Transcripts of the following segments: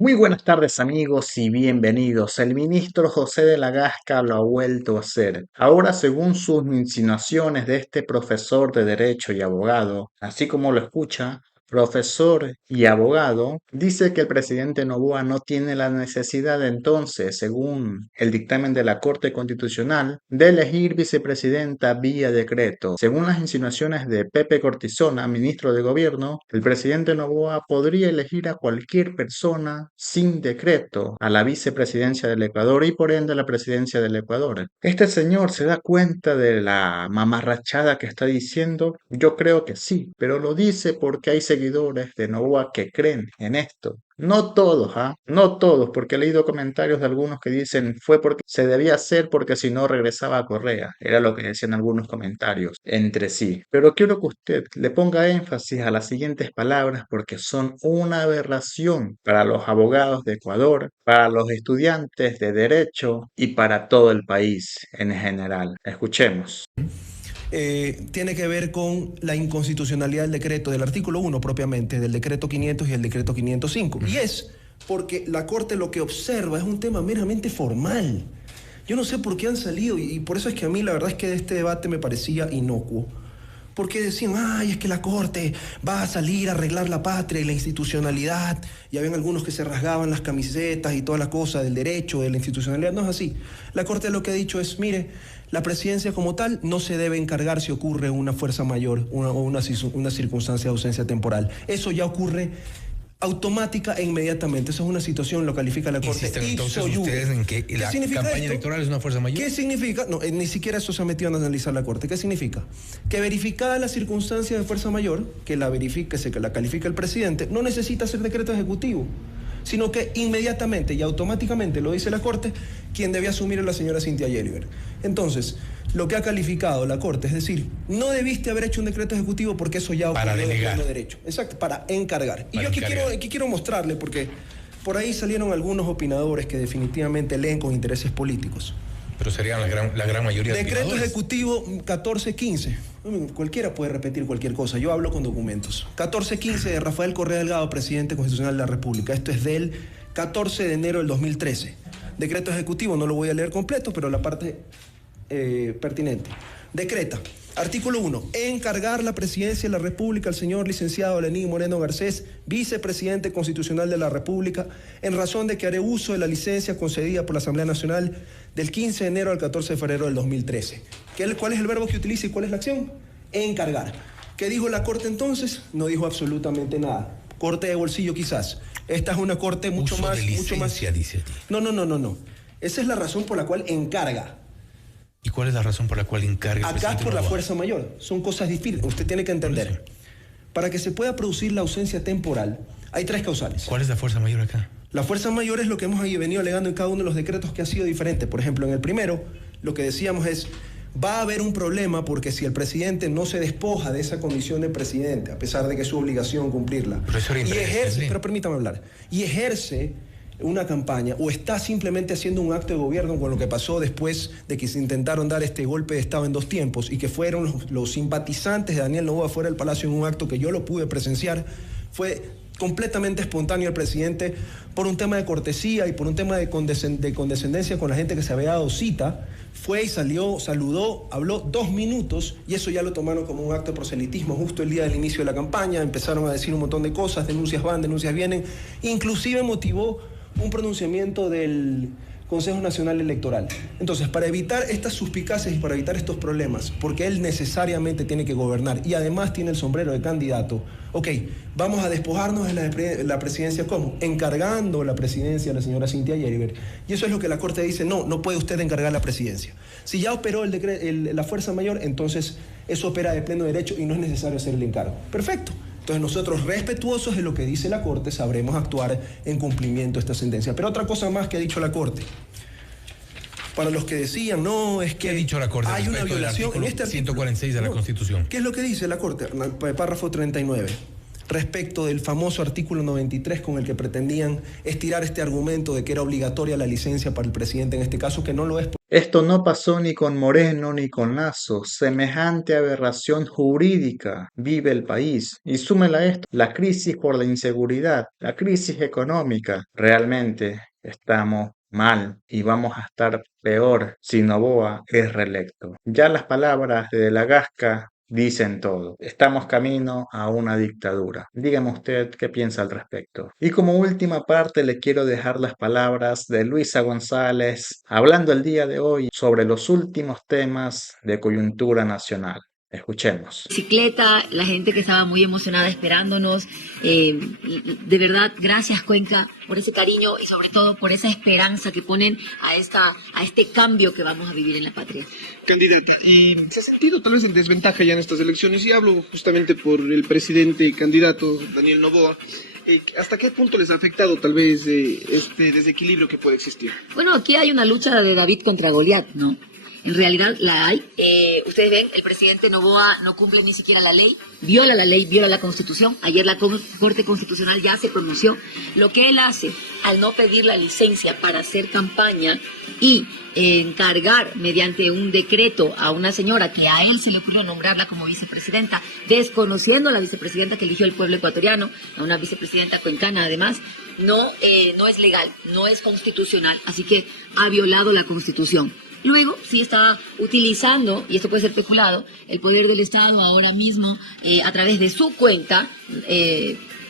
Muy buenas tardes amigos y bienvenidos. El ministro José de la Gasca lo ha vuelto a hacer. Ahora, según sus insinuaciones de este profesor de Derecho y abogado, así como lo escucha, profesor y abogado, dice que el presidente Noboa no tiene la necesidad entonces, según el dictamen de la Corte Constitucional, de elegir vicepresidenta vía decreto. Según las insinuaciones de Pepe Cortisona, ministro de Gobierno, el presidente Noboa podría elegir a cualquier persona sin decreto a la vicepresidencia del Ecuador y por ende a la presidencia del Ecuador. ¿Este señor se da cuenta de la mamarrachada que está diciendo? Yo creo que sí, pero lo dice porque hay seguidores de Noboa que creen en esto. No todos, ¿ah? No todos, porque he leído comentarios de algunos que dicen fue porque se debía hacer porque si no regresaba a Correa. Era lo que decían algunos comentarios entre sí. Pero quiero que usted le ponga énfasis a las siguientes palabras porque son una aberración para los abogados de Ecuador, para los estudiantes de Derecho y para todo el país en general. Escuchemos. Tiene que ver con la inconstitucionalidad del decreto, del artículo 1 propiamente, del decreto 500 y el decreto 505. Y es porque la Corte lo que observa es un tema meramente formal. Yo no sé por qué han salido, y por eso es que a mí la verdad es que este debate me parecía inocuo. Porque decían, ay, es que la Corte va a salir a arreglar la patria y la institucionalidad. Y habían algunos que se rasgaban las camisetas y toda la cosa del derecho, de la institucionalidad. No es así. La Corte lo que ha dicho es, mire, la presidencia como tal no se debe encargar si ocurre una fuerza mayor una circunstancia de ausencia temporal. Eso ya ocurre automática e inmediatamente. Esa es una situación, lo califica la Corte. ¿Insisten entonces ustedes en que la campaña electoral es una fuerza mayor? ¿Qué significa? No, ni siquiera eso se ha metido a analizar la Corte. ¿Qué significa? Que verificada la circunstancia de fuerza mayor, que la califica el presidente, no necesita hacer decreto ejecutivo, sino que inmediatamente y automáticamente, lo dice la Corte, quien debe asumir es la señora Cynthia Yeriber. Entonces, lo que ha calificado la Corte, es decir, no debiste haber hecho un decreto ejecutivo porque eso ya ocurrió en el plano de derecho. Exacto, para encargar. Y yo aquí quiero mostrarle, porque por ahí salieron algunos opinadores que definitivamente leen con intereses políticos. Pero serían la gran mayoría de Decreto opinadores. ejecutivo 1415. Cualquiera puede repetir cualquier cosa. Yo hablo con documentos. 1415 de Rafael Correa Delgado, presidente constitucional de la República. Esto es del 14 de enero del 2013. Decreto ejecutivo, no lo voy a leer completo, pero la parte pertinente. Decreta. Artículo 1. Encargar la presidencia de la República al señor licenciado Lenín Moreno Garcés, vicepresidente constitucional de la República, en razón de que haré uso de la licencia concedida por la Asamblea Nacional del 15 de enero al 14 de febrero del 2013. ¿Cuál es el verbo que utiliza y cuál es la acción? Encargar. ¿Qué dijo la Corte entonces? No dijo absolutamente nada. Corte de bolsillo quizás. Esta es una Corte mucho Uso más... de licencia, dice aquí. No. Esa es la razón por la cual encarga. ¿Y cuál es la razón por la cual encarga el Acá presidente por la Noboa? fuerza mayor. Son cosas distintas. Usted tiene que entender. Para que se pueda producir la ausencia temporal, hay tres causales. ¿Cuál es la fuerza mayor acá? La fuerza mayor es lo que hemos venido alegando en cada uno de los decretos que ha sido diferente. Por ejemplo, en el primero, lo que decíamos es, va a haber un problema porque si el presidente no se despoja de esa condición de presidente, a pesar de que es su obligación cumplirla, pero permítame hablar, y ejerce una campaña o está simplemente haciendo un acto de gobierno con lo que pasó después de que se intentaron dar este golpe de Estado en dos tiempos y que fueron los simpatizantes de Daniel Noboa fuera del Palacio en un acto que yo lo pude presenciar, fue completamente espontáneo el presidente por un tema de cortesía y por un tema de condescendencia con la gente que se había dado cita, fue y salió, saludó, habló 2 minutos y eso ya lo tomaron como un acto de proselitismo justo el día del inicio de la campaña, empezaron a decir un montón de cosas, denuncias van, denuncias vienen, inclusive motivó un pronunciamiento del Consejo Nacional Electoral. Entonces, para evitar estas suspicacias y para evitar estos problemas, porque él necesariamente tiene que gobernar y además tiene el sombrero de candidato, ok, vamos a despojarnos de la presidencia, ¿cómo? Encargando la presidencia a la señora Cynthia Yeriber. Y eso es lo que la Corte dice, no puede usted encargar la presidencia. Si ya operó la fuerza mayor, entonces eso opera de pleno derecho y no es necesario hacer el encargo. Perfecto. Entonces nosotros, respetuosos de lo que dice la Corte, sabremos actuar en cumplimiento de esta sentencia. Pero otra cosa más que ha dicho la Corte. Para los que decían, no, es que ¿Qué ha dicho la Corte hay una violación en este artículo 146 de la Constitución? ¿Qué es lo que dice la Corte? Párrafo 39. respecto del famoso artículo 93 con el que pretendían estirar este argumento de que era obligatoria la licencia para el presidente en este caso, que no lo es. Esto no pasó ni con Moreno ni con Lazo. Semejante aberración jurídica vive el país. Y súmela a esto, la crisis por la inseguridad, la crisis económica. Realmente estamos mal y vamos a estar peor si Noboa es reelecto. Ya las palabras de la Gasca dicen todo. Estamos camino a una dictadura. Dígame usted qué piensa al respecto. Y como última parte le quiero dejar las palabras de Luisa González hablando el día de hoy sobre los últimos temas de coyuntura nacional. Escuchemos. Bicicleta, la gente que estaba muy emocionada esperándonos. De verdad, gracias Cuenca por ese cariño y sobre todo por esa esperanza que ponen a este cambio que vamos a vivir en la patria. Candidata, ¿se ha sentido tal vez en desventaja ya en estas elecciones? Y hablo justamente por el presidente candidato Daniel Noboa. ¿Hasta qué punto les ha afectado tal vez este desequilibrio que puede existir? Bueno, aquí hay una lucha de David contra Goliat, ¿no? En realidad la hay. Ustedes ven, el presidente Noboa no cumple ni siquiera la ley, viola la Constitución. Ayer la Corte Constitucional ya se pronunció. Lo que él hace al no pedir la licencia para hacer campaña y encargar mediante un decreto a una señora que a él se le ocurrió nombrarla como vicepresidenta, desconociendo a la vicepresidenta que eligió el pueblo ecuatoriano, a una vicepresidenta cuencana además, no es legal, no es constitucional, así que ha violado la Constitución. Luego, sí está utilizando, y esto puede ser especulado, el poder del Estado ahora mismo, a través de su cuenta,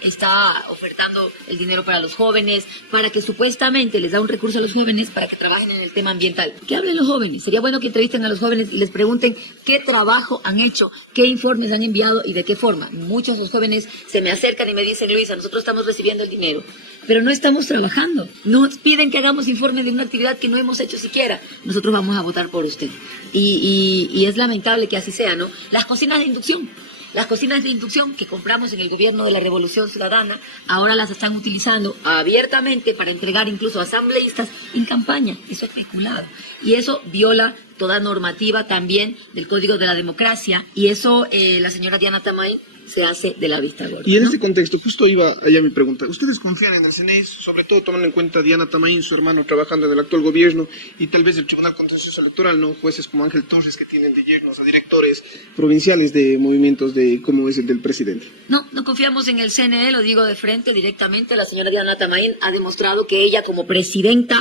está ofertando el dinero para los jóvenes, para que supuestamente les da un recurso a los jóvenes para que trabajen en el tema ambiental. Que hablen los jóvenes. Sería bueno que entrevisten a los jóvenes y les pregunten qué trabajo han hecho, qué informes han enviado y de qué forma. Muchos de los jóvenes se me acercan y me dicen, Luisa, nosotros estamos recibiendo el dinero, pero no estamos trabajando. Nos piden que hagamos informes de una actividad que no hemos hecho siquiera. Nosotros vamos a votar por usted. Y es lamentable que así sea, ¿no? Las cocinas de inducción. Las cocinas de inducción que compramos en el gobierno de la Revolución Ciudadana, ahora las están utilizando abiertamente para entregar incluso a asambleístas en campaña. Eso es especulado. Y eso viola toda normativa también del Código de la Democracia. Y eso la señora Diana Tamain se hace de la vista gorda. Y en ¿no? este contexto, justo iba allá mi pregunta. ¿Ustedes confían en el CNE, sobre todo tomando en cuenta a Diana Tamain, su hermano, trabajando en el actual gobierno, y tal vez el Tribunal Contencioso Electoral, no jueces como Ángel Torres, que tienen de yernos a directores provinciales de movimientos como es el del presidente? No confiamos en el CNE, lo digo de frente, directamente. La señora Diana Tamain ha demostrado que ella como presidenta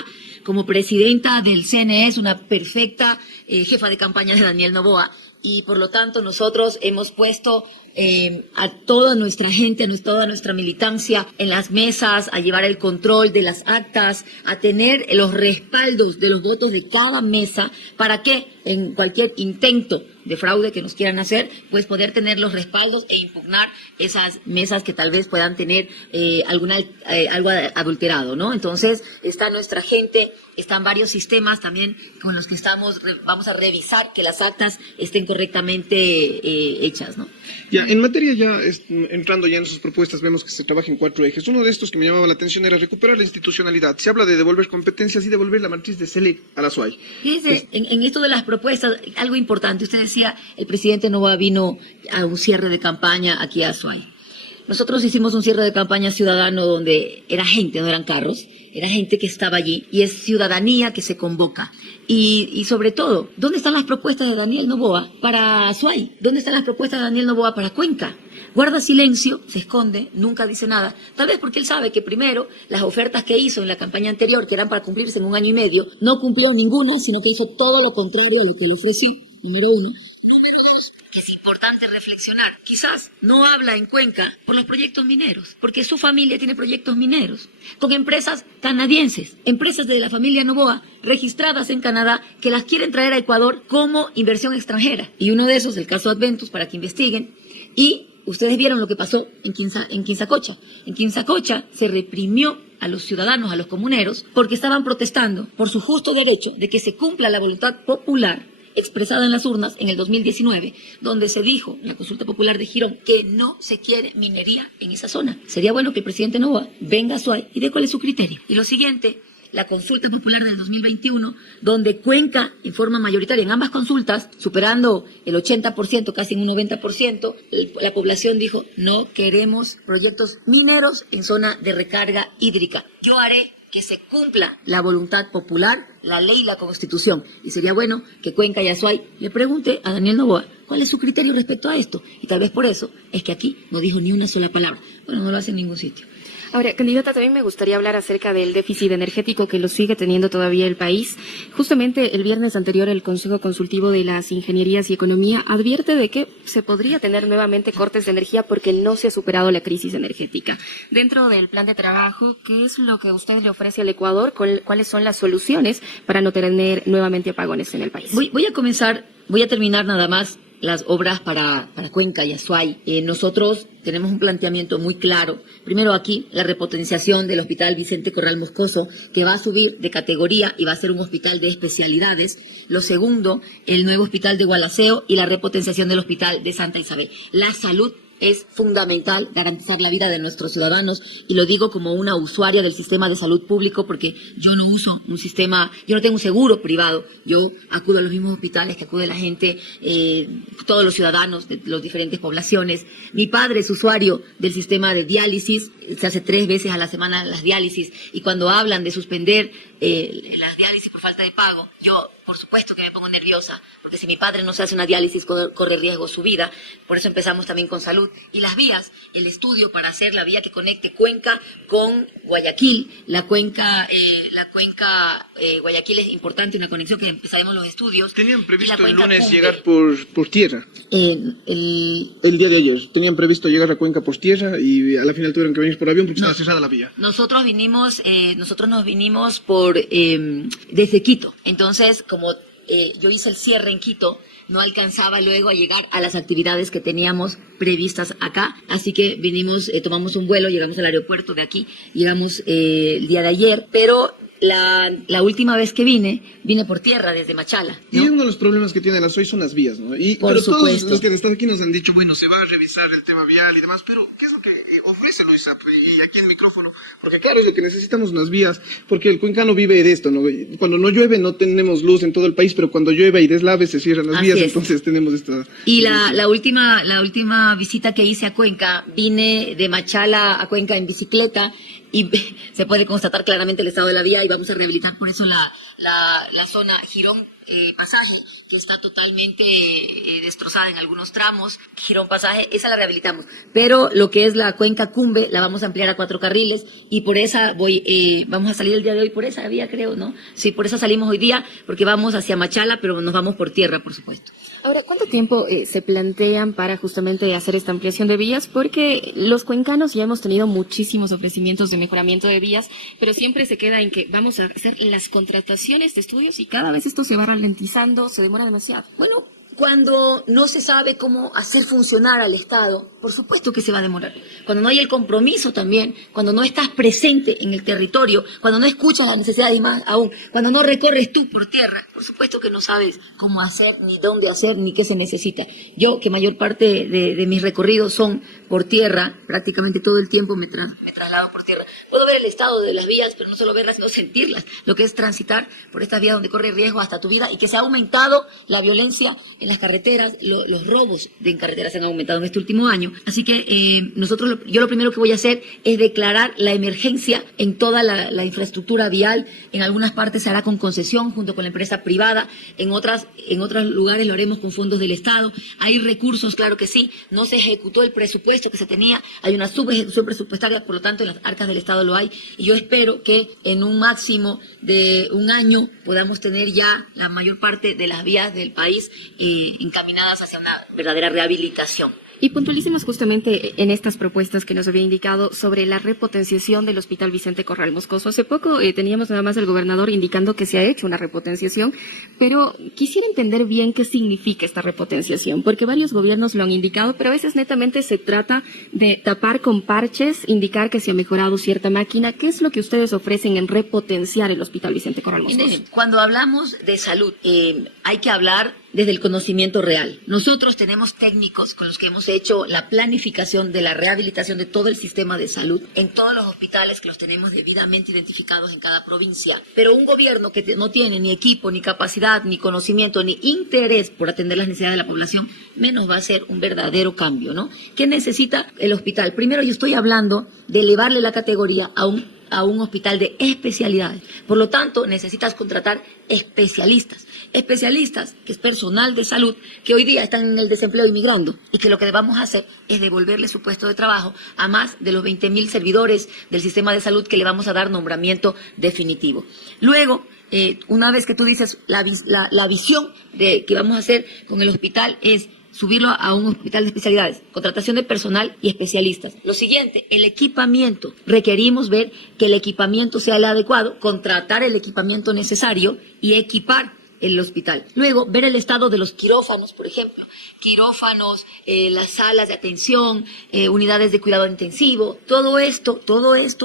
del CNE es una perfecta jefa de campaña de Daniel Noboa. Y por lo tanto nosotros hemos puesto a toda nuestra gente, a toda nuestra militancia en las mesas, a llevar el control de las actas, a tener los respaldos de los votos de cada mesa, para que en cualquier intento de fraude que nos quieran hacer, pues poder tener los respaldos e impugnar esas mesas que tal vez puedan tener algo adulterado, ¿no? Entonces está nuestra gente, están varios sistemas también con los que vamos a revisar que las actas estén correctamente hechas, ¿no? Ya, en materia ya, entrando ya en sus propuestas, vemos que se trabaja en 4 ejes. Uno de estos que me llamaba la atención era recuperar la institucionalidad. Se habla de devolver competencias y devolver la matriz de SELEC a la SUAY. Fíjese, en esto de las propuestas, algo importante. Usted decía, el presidente Noboa vino a un cierre de campaña aquí a SUAY. Nosotros hicimos un cierre de campaña ciudadano donde era gente, no eran carros, era gente que estaba allí y es ciudadanía que se convoca. Y sobre todo, ¿dónde están las propuestas de Daniel Noboa para Azuay? ¿Dónde están las propuestas de Daniel Noboa para Cuenca? Guarda silencio, se esconde, nunca dice nada. Tal vez porque él sabe que primero las ofertas que hizo en la campaña anterior, que eran para cumplirse en 1 año y medio, no cumplió ninguna, sino que hizo todo lo contrario a lo que le ofreció, número 1. Número 2, que es importante reflexionar. Quizás no habla en Cuenca por los proyectos mineros, porque su familia tiene proyectos mineros, con empresas canadienses, empresas de la familia Noboa, registradas en Canadá, que las quieren traer a Ecuador como inversión extranjera. Y uno de esos, el caso Adventus, para que investiguen. Y ustedes vieron lo que pasó en Quinzacocha. En Quinzacocha se reprimió a los ciudadanos, a los comuneros, porque estaban protestando por su justo derecho de que se cumpla la voluntad popular expresada en las urnas en el 2019, donde se dijo en la consulta popular de Girón que no se quiere minería en esa zona. Sería bueno que el presidente Noboa venga a Azuay y dé cuál es su criterio. Y lo siguiente, la consulta popular del 2021, donde Cuenca, en forma mayoritaria en ambas consultas, superando el 80%, casi en un 90%, la población dijo, no queremos proyectos mineros en zona de recarga hídrica. Yo haré que se cumpla la voluntad popular, la ley y la Constitución. Y sería bueno que Cuenca y Azuay le pregunte a Daniel Noboa cuál es su criterio respecto a esto. Y tal vez por eso es que aquí no dijo ni una sola palabra. Bueno, no lo hace en ningún sitio. Ahora, candidata, también me gustaría hablar acerca del déficit energético que lo sigue teniendo todavía el país. Justamente el viernes anterior el Consejo Consultivo de las Ingenierías y Economía advierte de que se podría tener nuevamente cortes de energía porque no se ha superado la crisis energética. Dentro del plan de trabajo, ¿qué es lo que usted le ofrece al Ecuador? ¿Cuáles son las soluciones para no tener nuevamente apagones en el país? Voy a terminar nada más las obras para Cuenca y Azuay. Nosotros tenemos un planteamiento muy claro. Primero aquí, la repotenciación del Hospital Vicente Corral Moscoso, que va a subir de categoría y va a ser un hospital de especialidades. Lo segundo, el nuevo hospital de Gualaceo y la repotenciación del Hospital de Santa Isabel. La salud es fundamental, garantizar la vida de nuestros ciudadanos, y lo digo como una usuaria del sistema de salud público porque yo no uso un sistema, yo no tengo un seguro privado, yo acudo a los mismos hospitales que acude la gente, todos los ciudadanos de las diferentes poblaciones. Mi padre es usuario del sistema de diálisis, se hace 3 veces a la semana las diálisis, y cuando hablan de suspender las diálisis por falta de pago, yo por supuesto que me pongo nerviosa, porque si mi padre no se hace una diálisis corre riesgo su vida. Por eso empezamos también con salud. Y las vías, el estudio para hacer la vía que conecte Cuenca con Guayaquil. La cuenca Guayaquil es importante, una conexión que empezaremos los estudios. Tenían previsto el Cuenca lunes Cumbe, llegar por tierra. El día de ayer tenían previsto llegar a Cuenca por tierra y a la final tuvieron que venir por avión porque estaba cerrada la vía. Nosotros nos vinimos desde Quito. Entonces, como yo hice el cierre en Quito, no alcanzaba luego a llegar a las actividades que teníamos previstas acá, así que vinimos, tomamos un vuelo, llegamos al aeropuerto de aquí, llegamos el día de ayer, pero la última vez que vine por tierra desde Machala, ¿no? Y uno de los problemas que tiene la SOI son las vías, ¿no? Pero todos los que están aquí nos han dicho, bueno, se va a revisar el tema vial y demás, pero ¿qué es lo que ofrece la OISAP? Y aquí en el micrófono, porque claro, es lo que necesitamos, unas vías, porque el cuencano vive de esto, ¿no? Cuando no llueve no tenemos luz en todo el país, pero cuando llueve y deslave se cierran las vías, entonces tenemos esta... Y la última visita que hice a Cuenca, vine de Machala a Cuenca en bicicleta, y se puede constatar claramente el estado de la vía, y vamos a rehabilitar por eso la zona Girón Pasaje, que está totalmente destrozada en algunos tramos. Girón Pasaje, esa la rehabilitamos, pero lo que es la Cuenca Cumbe la vamos a ampliar a 4 carriles, y por esa vamos a salir el día de hoy por esa vía, creo, ¿no? Sí, por esa salimos hoy día, porque vamos hacia Machala, pero nos vamos por tierra, por supuesto. Ahora, ¿cuánto tiempo se plantean para justamente hacer esta ampliación de vías? Porque los cuencanos ya hemos tenido muchísimos ofrecimientos de mejoramiento de vías, pero siempre se queda en que vamos a hacer las contrataciones de estudios y cada vez esto se va ralentizando, se demora demasiado. Bueno, cuando no se sabe cómo hacer funcionar al Estado, por supuesto que se va a demorar. Cuando no hay el compromiso también, cuando no estás presente en el territorio, cuando no escuchas las necesidades y más aún, cuando no recorres tú por tierra, por supuesto que no sabes cómo hacer, ni dónde hacer, ni qué se necesita. Yo, que mayor parte de mis recorridos son por tierra, prácticamente todo el tiempo me traslado por tierra. Puedo ver el estado de las vías, pero no solo verlas, sino sentirlas, lo que es transitar por estas vías donde corre riesgo hasta tu vida, y que se ha aumentado la violencia en las carreteras, los robos en carreteras se han aumentado en este último año. Así que yo lo primero que voy a hacer es declarar la emergencia en toda la infraestructura vial. En algunas partes se hará con concesión junto con la empresa privada, en otros lugares lo haremos con fondos del Estado. Hay recursos, claro que sí, no se ejecutó el presupuesto que se tenía, hay una subejecución presupuestaria, por lo tanto en las arcas del Estado lo hay, y yo espero que en un máximo de un año podamos tener ya la mayor parte de las vías del país encaminadas hacia una verdadera rehabilitación. Y puntualísimos justamente en estas propuestas que nos había indicado sobre la repotenciación del Hospital Vicente Corral Moscoso. Hace poco teníamos nada más el gobernador indicando que se ha hecho una repotenciación, pero quisiera entender bien qué significa esta repotenciación, porque varios gobiernos lo han indicado, pero a veces netamente se trata de tapar con parches, indicar que se ha mejorado cierta máquina. ¿Qué es lo que ustedes ofrecen en repotenciar el Hospital Vicente Corral Moscoso? Cuando hablamos de salud, hay que hablar desde el conocimiento real. Nosotros tenemos técnicos con los que hemos hecho la planificación de la rehabilitación de todo el sistema de salud en todos los hospitales que los tenemos debidamente identificados en cada provincia. Pero un gobierno que no tiene ni equipo, ni capacidad, ni conocimiento, ni interés por atender las necesidades de la población, menos va a ser un verdadero cambio, ¿no? ¿Qué necesita el hospital? Primero, yo estoy hablando de elevarle la categoría a un hospital de especialidades. Por lo tanto, necesitas contratar especialistas, que es personal de salud, que hoy día están en el desempleo inmigrando, y que lo que vamos a hacer es devolverle su puesto de trabajo a más de los 20.000 servidores del sistema de salud que le vamos a dar nombramiento definitivo. Luego, una vez que tú dices la visión de que vamos a hacer con el hospital es subirlo a un hospital de especialidades, contratación de personal y especialistas. Lo siguiente, el equipamiento. Requerimos ver que el equipamiento sea el adecuado, contratar el equipamiento necesario y equipar el hospital. Luego, ver el estado de los quirófanos, por ejemplo. Quirófanos, las salas de atención, unidades de cuidado intensivo. Todo esto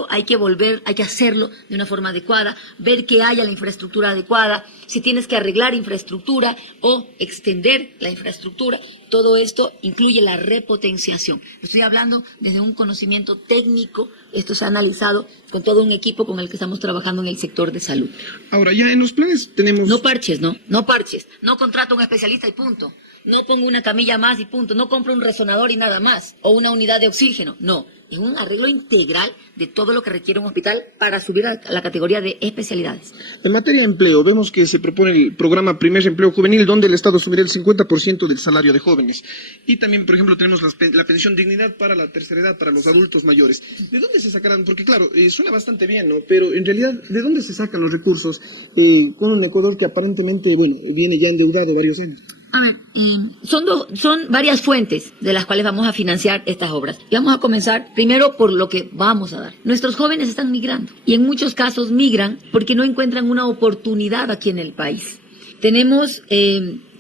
hay que hacerlo de una forma adecuada, ver que haya la infraestructura adecuada, si tienes que arreglar infraestructura o extender la infraestructura. Todo esto incluye la repotenciación. Estoy hablando desde un conocimiento técnico. Esto se ha analizado con todo un equipo con el que estamos trabajando en el sector de salud. Ahora, ya en los planes tenemos... No parches, ¿no? No parches. No contrato a un especialista y punto. No pongo una camilla más y punto. No compro un resonador y nada más. O una unidad de oxígeno. No. Es un arreglo integral de todo lo que requiere un hospital para subir a la categoría de especialidades. En materia de empleo, vemos que se propone el programa Primer Empleo Juvenil, donde el Estado asumirá el 50% del salario de jóvenes. Y también, por ejemplo, tenemos la pensión dignidad para la tercera edad, para los adultos mayores. ¿De dónde se sacarán? Porque claro, suena bastante bien, ¿no? Pero en realidad, ¿de dónde se sacan los recursos con un Ecuador que aparentemente, bueno, viene ya endeudado varios años? A ver, son varias fuentes de las cuales vamos a financiar estas obras. Y vamos a comenzar primero por lo que vamos a dar. Nuestros jóvenes están migrando y en muchos casos migran porque no encuentran una oportunidad aquí en el país. Tenemos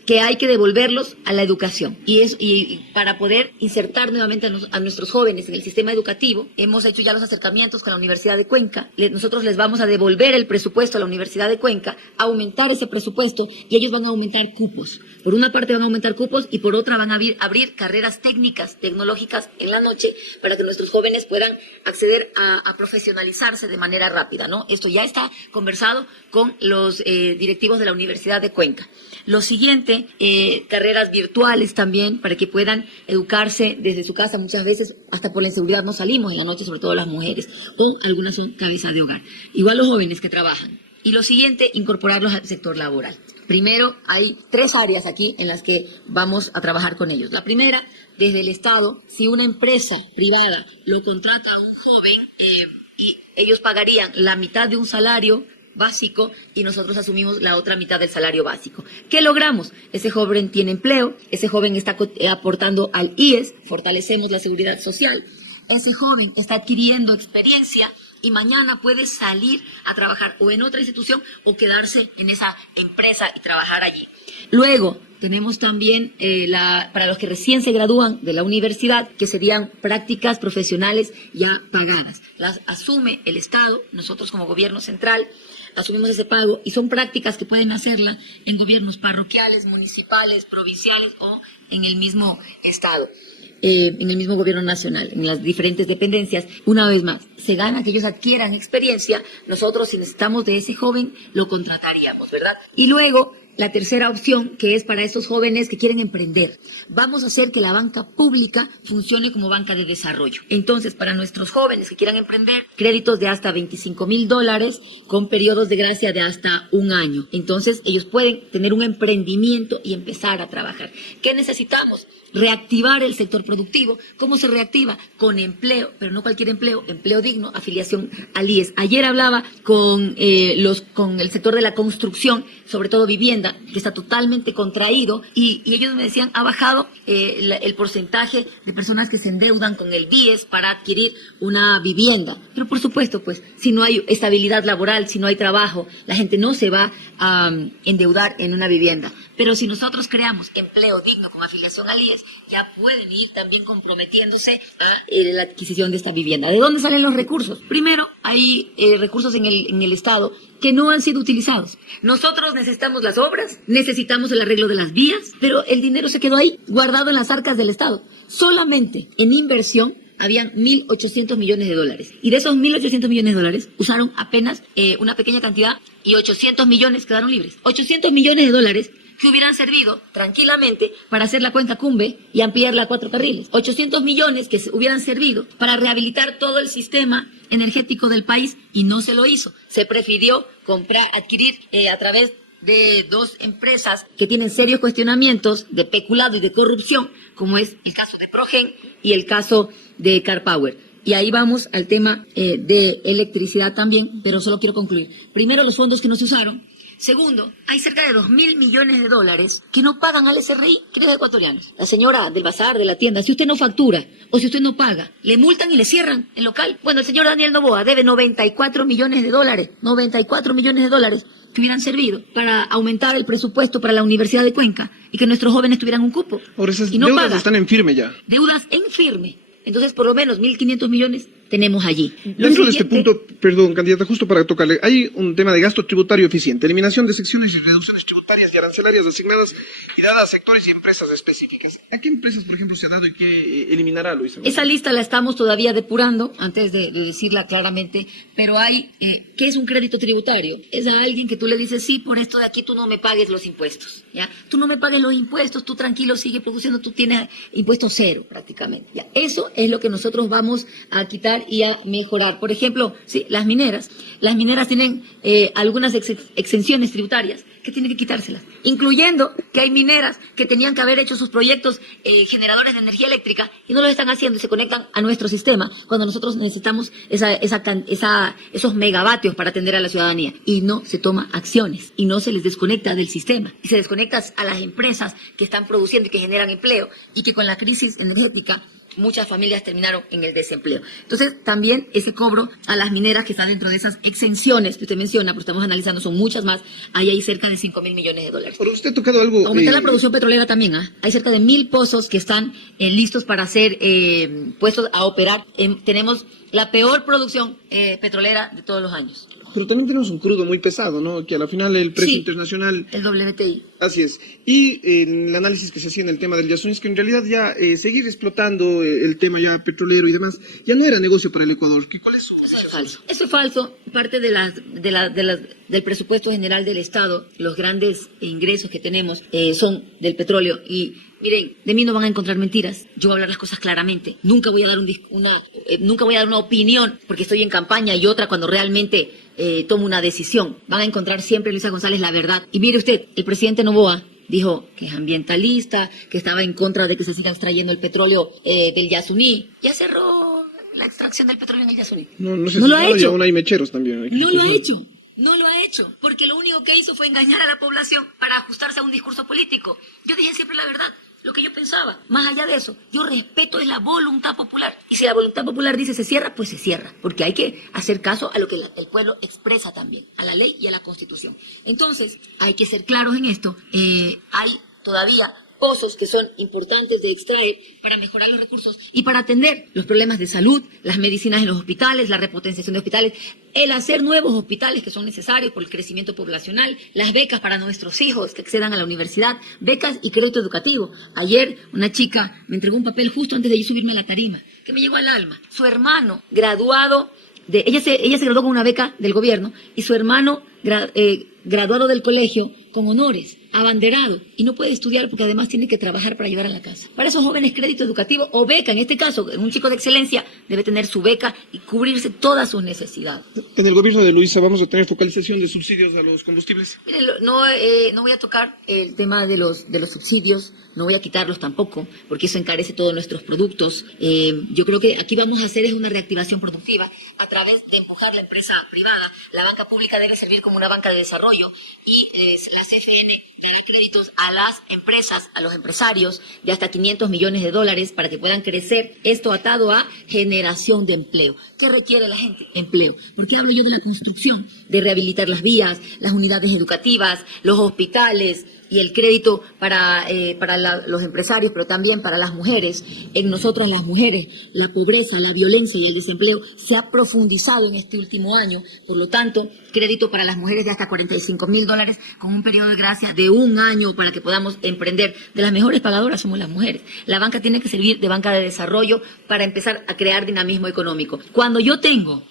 que hay que devolverlos a la educación y para poder insertar nuevamente a nuestros jóvenes en el sistema educativo, hemos hecho ya los acercamientos con la Universidad de Cuenca. Nosotros les vamos a devolver el presupuesto a la Universidad de Cuenca, aumentar ese presupuesto y ellos van a aumentar cupos. Por una parte van a aumentar cupos y por otra van a abrir carreras técnicas, tecnológicas en la noche para que nuestros jóvenes puedan acceder a profesionalizarse de manera rápida, ¿no? Esto ya está conversado con los directivos de la Universidad de Cuenca. Lo siguiente, carreras virtuales también, para que puedan educarse desde su casa. Muchas veces, hasta por la inseguridad, no salimos en la noche, sobre todo las mujeres, o algunas son cabeza de hogar. Igual los jóvenes que trabajan. Y lo siguiente, incorporarlos al sector laboral. Primero, hay 3 áreas aquí en las que vamos a trabajar con ellos. La primera, desde el Estado, si una empresa privada lo contrata a un joven y ellos pagarían la mitad de un salario básico y nosotros asumimos la otra mitad del salario básico. ¿Qué logramos? Ese joven tiene empleo, ese joven está aportando al IES, fortalecemos la seguridad social, ese joven está adquiriendo experiencia y mañana puede salir a trabajar o en otra institución o quedarse en esa empresa y trabajar allí. Luego, tenemos también para los que recién se gradúan de la universidad, que serían prácticas profesionales ya pagadas. Las asume el Estado, nosotros como gobierno central asumimos ese pago y son prácticas que pueden hacerla en gobiernos parroquiales, municipales, provinciales o en el mismo Estado. En el mismo gobierno nacional, en las diferentes dependencias. Una vez más, se gana que ellos adquieran experiencia, nosotros si necesitamos de ese joven, lo contrataríamos, ¿verdad? Y luego, la tercera opción, que es para estos jóvenes que quieren emprender. Vamos a hacer que la banca pública funcione como banca de desarrollo. Entonces, para nuestros jóvenes que quieran emprender, créditos de hasta $25,000 con periodos de gracia de hasta 1 año. Entonces, ellos pueden tener un emprendimiento y empezar a trabajar. ¿Qué necesitamos? Reactivar el sector productivo. ¿Cómo se reactiva? Con empleo, pero no cualquier empleo, empleo digno, afiliación al IES. Ayer hablaba con el sector de la construcción, sobre todo vivienda, que está totalmente contraído, y ellos me decían, ha bajado el porcentaje de personas que se endeudan con el BIES para adquirir una vivienda. Pero por supuesto, pues, si no hay estabilidad laboral, si no hay trabajo, la gente no se va a endeudar en una vivienda. Pero si nosotros creamos empleo digno con afiliación al IES, ya pueden ir también comprometiéndose a la adquisición de esta vivienda. ¿De dónde salen los recursos? Primero, hay recursos en el Estado que no han sido utilizados. Nosotros necesitamos las obras obras, necesitamos el arreglo de las vías, pero el dinero se quedó ahí, guardado en las arcas del Estado. Solamente en inversión habían 1.800 millones de dólares. Y de esos 1.800 millones de dólares usaron apenas una pequeña cantidad y 800 millones quedaron libres. 800 millones de dólares que hubieran servido tranquilamente para hacer la cuenca Cumbe y ampliarla a 4 carriles. 800 millones que hubieran servido para rehabilitar todo el sistema energético del país y no se lo hizo. Se prefirió adquirir a través de 2 empresas que tienen serios cuestionamientos de peculado y de corrupción, como es el caso de Progen y el caso de CarPower. Y ahí vamos al tema de electricidad también, pero solo quiero concluir. Primero, los fondos que no se usaron. Segundo, hay cerca de 2.000 millones de dólares que no pagan al SRI, que es de ecuatorianos. La señora del bazar, de la tienda, si usted no factura o si usted no paga, le multan y le cierran el local. Bueno, el señor Daniel Noboa debe 94 millones de dólares, 94 millones de dólares que hubieran servido para aumentar el presupuesto para la Universidad de Cuenca y que nuestros jóvenes tuvieran un cupo. Ahora esas y no deudas paga. están en firme ya. Deudas en firme. Entonces, por lo menos 1.500 millones tenemos allí. Dentro de este punto, perdón, candidata, justo para tocarle, hay un tema de gasto tributario eficiente, eliminación de secciones y reducciones tributarias y arancelarias asignadas y dadas a sectores y empresas específicas. ¿A qué empresas, por ejemplo, se ha dado y qué eliminará, Luisa? Esa lista la estamos todavía depurando, antes de decirla claramente, pero hay, ¿qué es un crédito tributario? Es a alguien que tú le dices, sí, por esto de aquí tú no me pagues los impuestos, ¿ya? Tú no me pagues los impuestos, tú tranquilo sigue produciendo, tú tienes impuesto cero prácticamente, ¿ya? Eso es lo que nosotros vamos a quitar y a mejorar. Por ejemplo, sí, las mineras tienen algunas exenciones tributarias que tienen que quitárselas, incluyendo que hay mineras que tenían que haber hecho sus proyectos generadores de energía eléctrica y no lo están haciendo y se conectan a nuestro sistema cuando nosotros necesitamos esos megavatios para atender a la ciudadanía y no se toma acciones y no se les desconecta del sistema y se desconecta a las empresas que están produciendo y que generan empleo y que con la crisis energética muchas familias terminaron en el desempleo. Entonces, también ese cobro a las mineras que están dentro de esas exenciones que usted menciona, pero estamos analizando, son muchas más, ahí hay cerca de 5.000 millones de dólares. Pero usted ha tocado algo... Aumentar la producción petrolera también, hay cerca de 1.000 pozos que están listos para ser puestos a operar. Tenemos la peor producción petrolera de todos los años. Pero también tenemos un crudo muy pesado, ¿no? Que a la final el precio internacional... el WTI. Así es. Y el análisis que se hacía en el tema del Yasuní es que en realidad ya seguir explotando el tema ya petrolero y demás ya no era negocio para el Ecuador. ¿Cuál es su...? Eso es falso. Eso es falso. Parte del presupuesto general del Estado, los grandes ingresos que tenemos son del petróleo y... Miren, de mí no van a encontrar mentiras. Yo voy a hablar las cosas claramente. Nunca voy a dar una opinión porque estoy en campaña y otra cuando realmente tomo una decisión. Van a encontrar siempre, Luisa González, la verdad. Y mire usted, el presidente Noboa dijo que es ambientalista, que estaba en contra de que se siga extrayendo el petróleo del Yasuní. Ya cerró la extracción del petróleo en el Yasuní. No lo ha hecho. Aún hay mecheros también. No lo ha hecho. No lo ha hecho, porque lo único que hizo fue engañar a la población para ajustarse a un discurso político. Yo dije siempre la verdad, lo que yo pensaba. Más allá de eso, yo respeto es la voluntad popular. Y si la voluntad popular dice se cierra, pues se cierra. Porque hay que hacer caso a lo que el pueblo expresa también, a la ley y a la Constitución. Entonces, hay que ser claros en esto. Hay todavía pozos que son importantes de extraer para mejorar los recursos y para atender los problemas de salud, las medicinas en los hospitales, la repotenciación de hospitales, el hacer nuevos hospitales que son necesarios por el crecimiento poblacional, las becas para nuestros hijos que accedan a la universidad, becas y crédito educativo. Ayer una chica me entregó un papel justo antes de yo subirme a la tarima, que me llegó al alma. Su hermano, graduado, ella se graduó con una beca del gobierno y su hermano graduado del colegio con honores, abanderado, y no puede estudiar porque además tiene que trabajar para ayudar a la casa. Para esos jóvenes, crédito educativo o beca, en este caso, un chico de excelencia debe tener su beca y cubrirse todas sus necesidades. En el gobierno de Luisa vamos a tener focalización de subsidios a los combustibles. Mire, no voy a tocar el tema de los subsidios, no voy a quitarlos tampoco, porque eso encarece todos nuestros productos. Yo creo que aquí vamos a hacer es una reactivación productiva a través de empujar la empresa privada. La banca pública debe servir como una banca de desarrollo y la CFN dará créditos a las empresas, a los empresarios de hasta 500 millones de dólares para que puedan crecer. Esto atado a generación de empleo. ¿Qué requiere la gente? Empleo. ¿Por qué hablo yo de la construcción? De rehabilitar las vías, las unidades educativas, los hospitales y el crédito para los empresarios, pero también para las mujeres. En nosotras las mujeres, la pobreza, la violencia y el desempleo se ha profundizado en este último año. Por lo tanto, crédito para las mujeres de hasta $45.000 con un periodo de gracia de 1 año para que podamos emprender. De las mejores pagadoras somos las mujeres. La banca tiene que servir de banca de desarrollo para empezar a crear dinamismo económico. Cuando yo tengo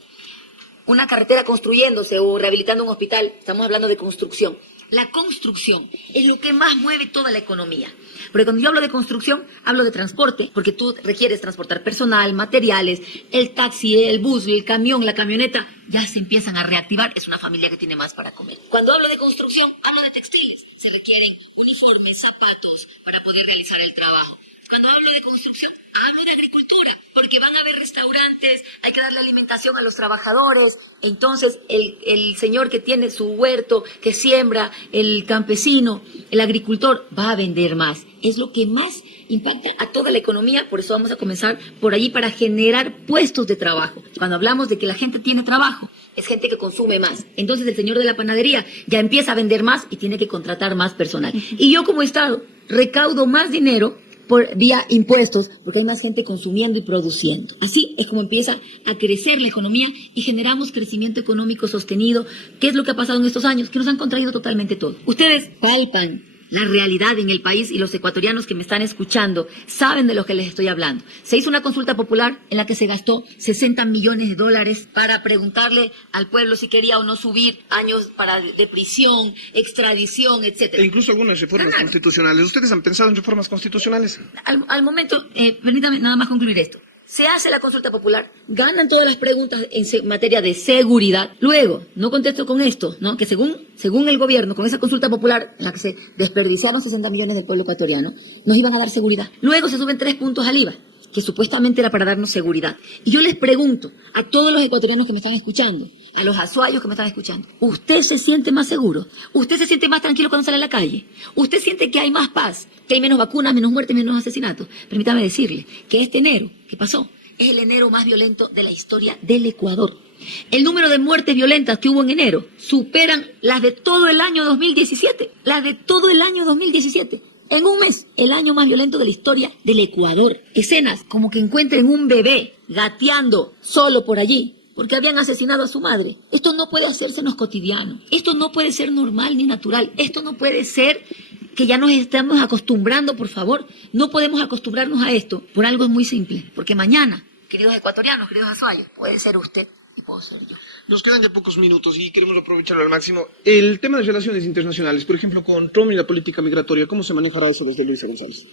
una carretera construyéndose o rehabilitando un hospital, estamos hablando de construcción. La construcción es lo que más mueve toda la economía. Porque cuando yo hablo de construcción, hablo de transporte, porque tú requieres transportar personal, materiales, el taxi, el bus, el camión, la camioneta, ya se empiezan a reactivar. Es una familia que tiene más para comer. Cuando hablo de construcción, hablo de textiles. Se requieren uniformes, zapatos para poder realizar el trabajo. Cuando hablo de construcción, hablo de agricultura, porque van a haber restaurantes, hay que darle alimentación a los trabajadores. Entonces, el señor que tiene su huerto, que siembra, el campesino, el agricultor, va a vender más. Es lo que más impacta a toda la economía, por eso vamos a comenzar por allí para generar puestos de trabajo. Cuando hablamos de que la gente tiene trabajo, es gente que consume más. Entonces, el señor de la panadería ya empieza a vender más y tiene que contratar más personal. Y yo como Estado recaudo más dinero por vía impuestos, porque hay más gente consumiendo y produciendo. Así es como empieza a crecer la economía y generamos crecimiento económico sostenido. ¿Qué es lo que ha pasado en estos años? Que nos han contraído totalmente todo. Ustedes palpan la realidad en el país y los ecuatorianos que me están escuchando saben de lo que les estoy hablando. Se hizo una consulta popular en la que se gastó $60 millones para preguntarle al pueblo si quería o no subir años de prisión, extradición, etcétera. E incluso algunas reformas constitucionales. ¿Ustedes han pensado en reformas constitucionales? Al momento, permítame nada más concluir esto. Se hace la consulta popular, ganan todas las preguntas en materia de seguridad. Luego, no contesto con esto, ¿no? Que según el gobierno, con esa consulta popular en la que se desperdiciaron 60 millones del pueblo ecuatoriano, nos iban a dar seguridad. Luego se suben 3 puntos al IVA, que supuestamente era para darnos seguridad. Y yo les pregunto a todos los ecuatorianos que me están escuchando, a los azuayos que me están escuchando, ¿usted se siente más seguro? ¿Usted se siente más tranquilo cuando sale a la calle? ¿Usted siente que hay más paz? ¿Que hay menos vacunas, menos muertes, menos asesinatos? Permítame decirle que este enero que pasó es el enero más violento de la historia del Ecuador. El número de muertes violentas que hubo en enero superan las de todo el año 2017. Las de todo el año 2017. En un mes, el año más violento de la historia del Ecuador. Escenas como que encuentren un bebé gateando solo por allí porque habían asesinado a su madre. Esto no puede hacérsenos cotidiano. Esto no puede ser normal ni natural. Esto no puede ser que ya nos estamos acostumbrando, por favor. No podemos acostumbrarnos a esto por algo muy simple. Porque mañana, queridos ecuatorianos, queridos azuayos, puede ser usted y puedo ser yo. Nos quedan ya pocos minutos y queremos aprovecharlo al máximo. El tema de relaciones internacionales, por ejemplo, con Trump y la política migratoria, ¿cómo se manejará eso desde Luisa González?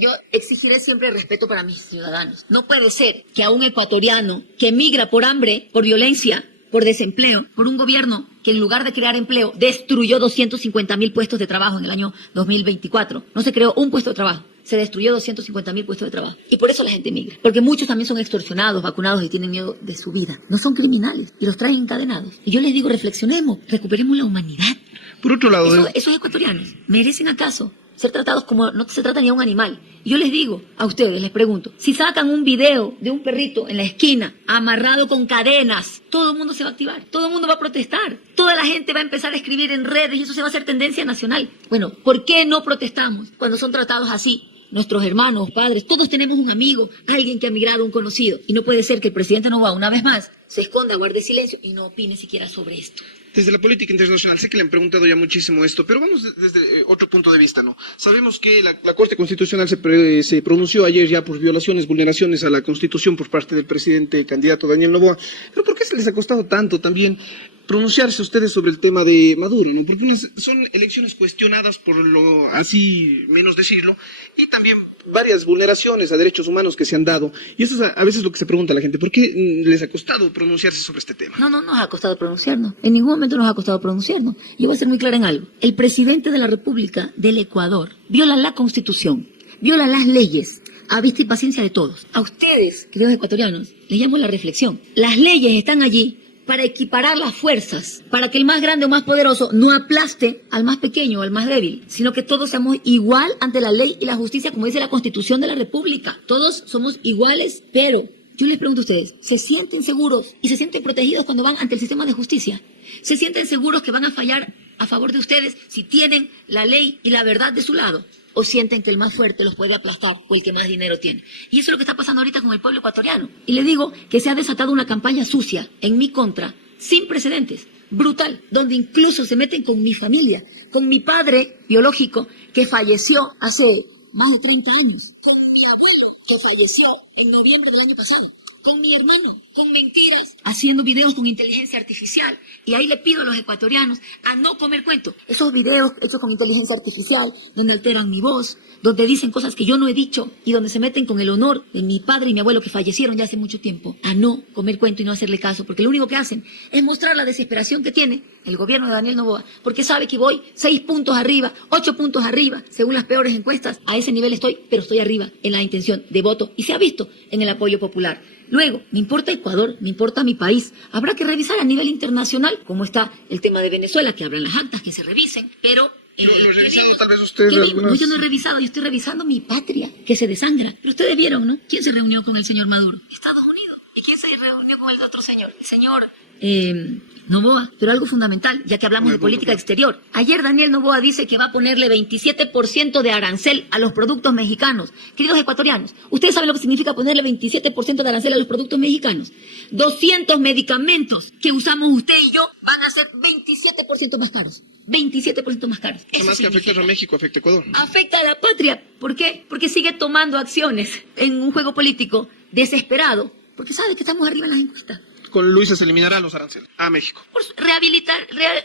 Yo exigiré siempre respeto para mis ciudadanos. No puede ser que a un ecuatoriano que migra por hambre, por violencia, por desempleo, por un gobierno que en lugar de crear empleo destruyó 250.000 puestos de trabajo en el año 2024. No se creó un puesto de trabajo. Se destruyó 250.000 puestos de trabajo. Y por eso la gente migra. Porque muchos también son extorsionados, vacunados y tienen miedo de su vida. No son criminales y los traen encadenados. Y yo les digo, reflexionemos, recuperemos la humanidad. Por otro lado... Esos ecuatorianos merecen acaso ser tratados como no se trata ni a un animal. Y yo les digo a ustedes, les pregunto, si sacan un video de un perrito en la esquina amarrado con cadenas, todo el mundo se va a activar, todo el mundo va a protestar, toda la gente va a empezar a escribir en redes y eso se va a hacer tendencia nacional. Bueno, ¿por qué no protestamos cuando son tratados así? Nuestros hermanos, padres, todos tenemos un amigo, alguien que ha migrado, un conocido. Y no puede ser que el presidente Noboa, una vez más, se esconda, guarde silencio y no opine siquiera sobre esto. Desde la política internacional, sé que le han preguntado ya muchísimo esto, pero vamos desde otro punto de vista, ¿no? Sabemos que la Corte Constitucional se pronunció ayer ya por violaciones, vulneraciones a la Constitución por parte del presidente candidato Daniel Noboa. Pero ¿por qué se les ha costado tanto también pronunciarse ustedes sobre el tema de Maduro, ¿no? Porque son elecciones cuestionadas, por lo así menos decirlo, y también varias vulneraciones a derechos humanos que se han dado. Y eso es a veces lo que se pregunta a la gente, ¿por qué les ha costado pronunciarse sobre este tema? No nos ha costado pronunciarnos. En ningún momento nos ha costado pronunciarnos. Yo voy a ser muy clara en algo. El presidente de la República del Ecuador viola la Constitución, viola las leyes, a vista y paciencia de todos. A ustedes, queridos ecuatorianos, les llamo la reflexión. Las leyes están allí para equiparar las fuerzas, para que el más grande o más poderoso no aplaste al más pequeño o al más débil, sino que todos seamos igual ante la ley y la justicia, como dice la Constitución de la República. Todos somos iguales, pero yo les pregunto a ustedes, ¿se sienten seguros y se sienten protegidos cuando van ante el sistema de justicia? ¿Se sienten seguros que van a fallar a favor de ustedes si tienen la ley y la verdad de su lado, o sienten que el más fuerte los puede aplastar o el que más dinero tiene. Y eso es lo que está pasando ahorita con el pueblo ecuatoriano. Y le digo que se ha desatado una campaña sucia en mi contra, sin precedentes, brutal, donde incluso se meten con mi familia, con mi padre biológico que falleció hace más de 30 años, con mi abuelo que falleció en noviembre del año pasado, con mi hermano, con mentiras, haciendo videos con inteligencia artificial. Y ahí le pido a los ecuatorianos a no comer cuento. Esos videos hechos con inteligencia artificial, donde alteran mi voz, donde dicen cosas que yo no he dicho y donde se meten con el honor de mi padre y mi abuelo que fallecieron ya hace mucho tiempo, a no comer cuento y no hacerle caso, porque lo único que hacen es mostrar la desesperación que tiene el gobierno de Daniel Noboa, porque sabe que voy 6 puntos arriba, 8 puntos arriba, según las peores encuestas. A ese nivel estoy, pero estoy arriba en la intención de voto y se ha visto en el apoyo popular. Luego, me importa Ecuador, me importa mi país. Habrá que revisar a nivel internacional cómo está el tema de Venezuela, que abran las actas, que se revisen, pero... ¿Lo he revisado tal vez usted? No, yo no he revisado, yo estoy revisando mi patria, que se desangra. Pero ustedes vieron, ¿no? ¿Quién se reunió con el señor Maduro? Estados Unidos. ¿Y quién se reunió con el otro señor? El señor Noboa. Pero algo fundamental, ya que hablamos de política exterior. Ayer Daniel Noboa dice que va a ponerle 27% de arancel a los productos mexicanos. Queridos ecuatorianos, ¿ustedes saben lo que significa ponerle 27% de arancel a los productos mexicanos? 200 medicamentos que usamos usted y yo van a ser 27% más caros. 27% más caros. Eso más que afecta a México, afecta a Ecuador. Afecta a la patria. ¿Por qué? Porque sigue tomando acciones en un juego político desesperado, porque sabe que estamos arriba en las encuestas. Con Luisa se eliminarán los aranceles a México.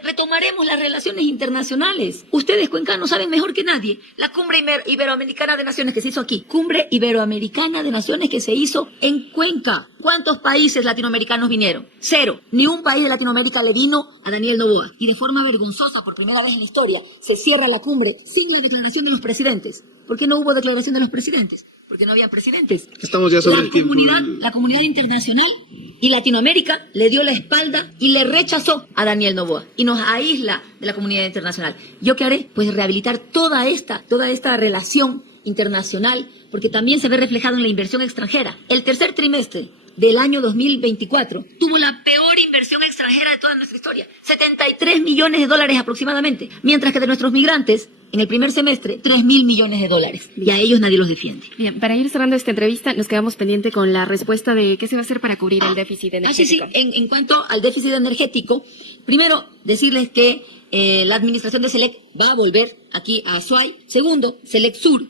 Retomaremos las relaciones internacionales. Ustedes, cuencanos, saben mejor que nadie. La Cumbre Iberoamericana de Naciones que se hizo aquí. Cumbre Iberoamericana de Naciones que se hizo en Cuenca. ¿Cuántos países latinoamericanos vinieron? 0. Ni un país de Latinoamérica le vino a Daniel Noboa. Y de forma vergonzosa, por primera vez en la historia, se cierra la cumbre sin la declaración de los presidentes. ¿Por qué no hubo declaración de los presidentes? Porque no había presidentes. Estamos ya sobre el tiempo. La comunidad internacional y Latinoamérica le dio la espalda y le rechazó a Daniel Noboa y nos aísla de la comunidad internacional. ¿Yo qué haré? Pues rehabilitar toda esta relación internacional, porque también se ve reflejado en la inversión extranjera. El tercer trimestre del año 2024 tuvo la peor inversión extranjera de toda nuestra historia, 73 millones de dólares aproximadamente, mientras que de nuestros migrantes, en el primer semestre, 3.000 millones de dólares. Y a ellos nadie los defiende. Bien, para ir cerrando esta entrevista, nos quedamos pendiente con la respuesta de qué se va a hacer para cubrir el déficit energético. Sí. En cuanto al déficit energético, primero, decirles que la administración de SELEC va a volver aquí a Azuay. Segundo, SELEC Sur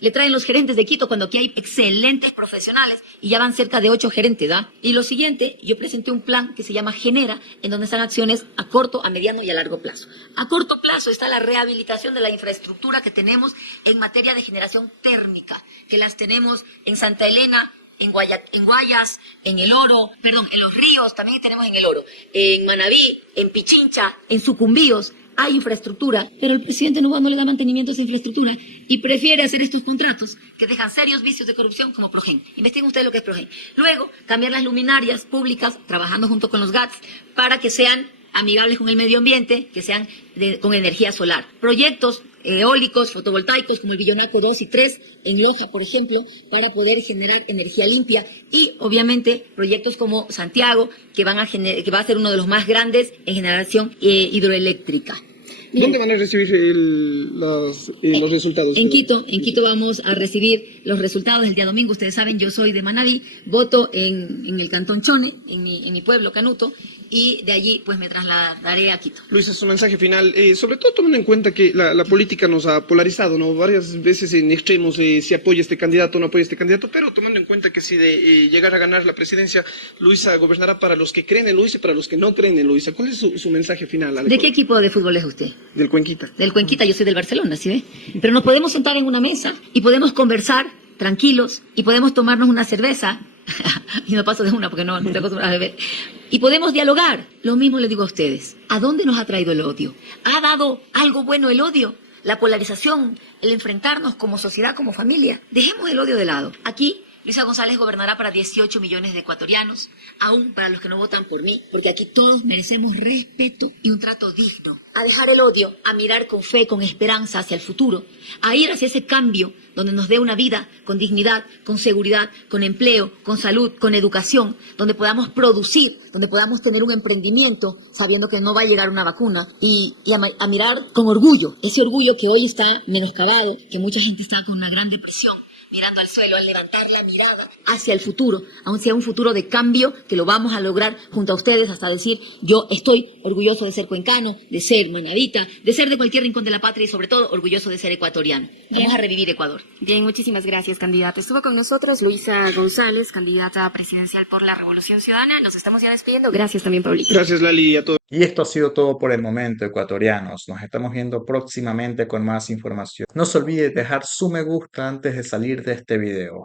le traen los gerentes de Quito cuando aquí hay excelentes profesionales y ya van cerca de 8 gerentes, ¿ah? Y lo siguiente, yo presenté un plan que se llama Genera, en donde están acciones a corto, a mediano y a largo plazo. A corto plazo está la rehabilitación de la infraestructura que tenemos en materia de generación térmica, que las tenemos en Santa Elena, en Guayas, en El Oro, en Los Ríos, también tenemos en El Oro, en Manabí, en Pichincha, en Sucumbíos. Hay infraestructura, pero el presidente no le da mantenimiento a esa infraestructura y prefiere hacer estos contratos que dejan serios vicios de corrupción como Progen. Investiguen ustedes lo que es Progen. Luego, cambiar las luminarias públicas, trabajando junto con los GATS, para que sean amigables con el medio ambiente, que sean con energía solar. Proyectos eólicos, fotovoltaicos, como el Billonaco 2 y 3, en Loja, por ejemplo, para poder generar energía limpia. Y, obviamente, proyectos como Santiago, que va a ser uno de los más grandes en generación hidroeléctrica. ¿Dónde van a recibir los resultados? En Quito vamos a recibir los resultados el día domingo. Ustedes saben, yo soy de Manabí, voto en el cantón Chone, en mi pueblo, Canuto, y de allí pues me trasladaré a Quito. Luisa, su mensaje final, sobre todo tomando en cuenta que la política nos ha polarizado, ¿no? Varias veces en extremos se apoya este candidato o no apoya este candidato, pero tomando en cuenta que si de llegar a ganar la presidencia, Luisa gobernará para los que creen en Luisa y para los que no creen en Luisa. ¿Cuál es su mensaje final? ¿De qué equipo de fútbol es usted? Del Cuenquita. Del Cuenquita, yo soy del Barcelona, ¿sí ve? Pero nos podemos sentar en una mesa y podemos conversar tranquilos y podemos tomarnos una cerveza y no paso de una porque no estoy acostumbrada a beber y podemos dialogar. Lo mismo le digo a ustedes. ¿A dónde nos ha traído el odio? ¿Ha dado algo bueno el odio? La polarización, el enfrentarnos como sociedad, como familia. Dejemos el odio de lado. Aquí Luisa González gobernará para 18 millones de ecuatorianos, aún para los que no votan por mí, porque aquí todos merecemos respeto y un trato digno. A dejar el odio, a mirar con fe, con esperanza hacia el futuro, a ir hacia ese cambio donde nos dé una vida con dignidad, con seguridad, con empleo, con salud, con educación, donde podamos producir, donde podamos tener un emprendimiento sabiendo que no va a llegar una vacuna y a mirar con orgullo, ese orgullo que hoy está menoscabado, que mucha gente está con una gran depresión, mirando al suelo, al levantar la mirada hacia el futuro, aun sea un futuro de cambio que lo vamos a lograr junto a ustedes hasta decir, yo estoy orgulloso de ser cuencano, de ser manabita, de ser de cualquier rincón de la patria y sobre todo orgulloso de ser ecuatoriano. Vamos a revivir Ecuador. Bien, muchísimas gracias, candidata. Estuvo con nosotros Luisa González, candidata presidencial por la Revolución Ciudadana. Nos estamos ya despidiendo. Gracias también, Paulito. Gracias, Lali, y a todos. Y esto ha sido todo por el momento, ecuatorianos. Nos estamos viendo próximamente con más información. No se olvide dejar su me gusta antes de salir de este video.